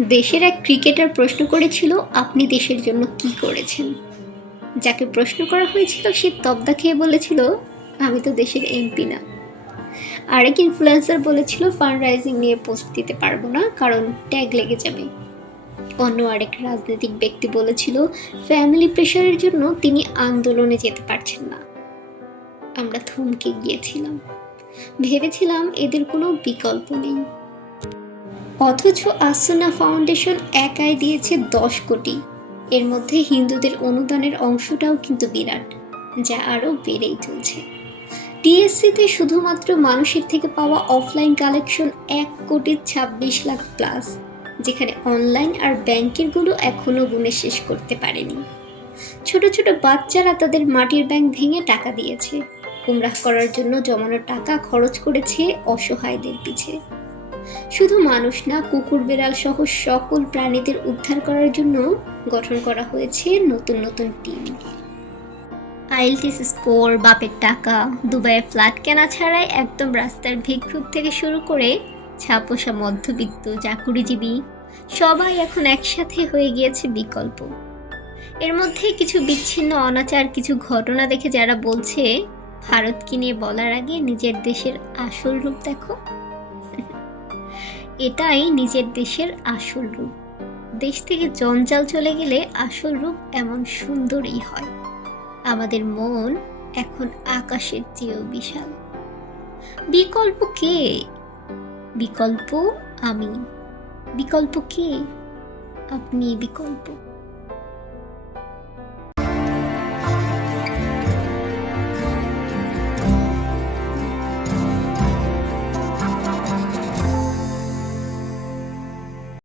দেশের এক ক্রিকেটার প্রশ্ন করেছিল, আপনি দেশের জন্য কি করেছেন? যাকে প্রশ্ন করা হয়েছিল, সে তবদা খেয়ে বলেছিল, আমি তো দেশের এমপি না। আরেক ইনফ্লুয়েন্সার বলেছিল ফান্ড রাইজিং নিয়ে পোস্ট দিতে পারব না, কারণ ট্যাগ লেগে যাবে। অন্য আরেক রাজনৈতিক ব্যক্তি বলেছিল ফ্যামিলি প্রেশারের জন্য তিনি আন্দোলনে যেতে পারছেন না। আমরা থমকে গিয়েছিলাম। ভেবেছিলাম এদের কোনো বিকল্প নেই। অথচ আসনা ফাউন্ডেশন একাই দিয়েছে দশ কোটি। এর মধ্যে হিন্দুদের অনুদানের অংশটাও কিন্তু বিরাট, যা আরও বেড়েই চলছে। টিএসসিতে শুধুমাত্র মানুষের থেকে পাওয়া অফলাইন কালেকশন এক কোটি ছাব্বিশ লাখ প্লাস, যেখানে অনলাইন আর ব্যাংকেরগুলো এখনও গুণে শেষ করতে পারেনি। ছোট ছোট বাচ্চারা তাদের মাটির ব্যাংক ভেঙে টাকা দিয়েছে। গুমরাহ করার জন্য জমানো টাকা খরচ করেছে অসহায়দের পিছে। শুধু মানুষ না, কুকুর, বিড়াল সহ সকল প্রাণীদের উদ্ধার করার জন্য গঠন করা হয়েছে নতুন নতুন টিম। আইএলটিস স্কোর, বাপের টাকা দুবাইয়ে ফ্ল্যাট কেনা ছাড়াই একদম রাস্তার ভিক্ষুক থেকে শুরু করে ছাপোষা মধ্যবিত্ত, চাকুরিজীবী, সবাই এখন একসাথে হয়ে গিয়েছে বিকল্প। এর মধ্যে কিছু বিচ্ছিন্ন, অনাচার, কিছু ঘটনা দেখে যারা বলছে, ভারতকে নিয়ে বলার আগে নিজের দেশের আসল রূপ দেখো। এটাই নিজের দেশের আসল রূপ। দেশ থেকে জঞ্জাল চলে গেলে আসল রূপ এমন সুন্দরই হয়। আমাদের মন এখন আকাশের চেয়েও বিশাল। বিকল্প কে? বিকল্প আমি। বিকল্প কে? আপনি বিকল্প।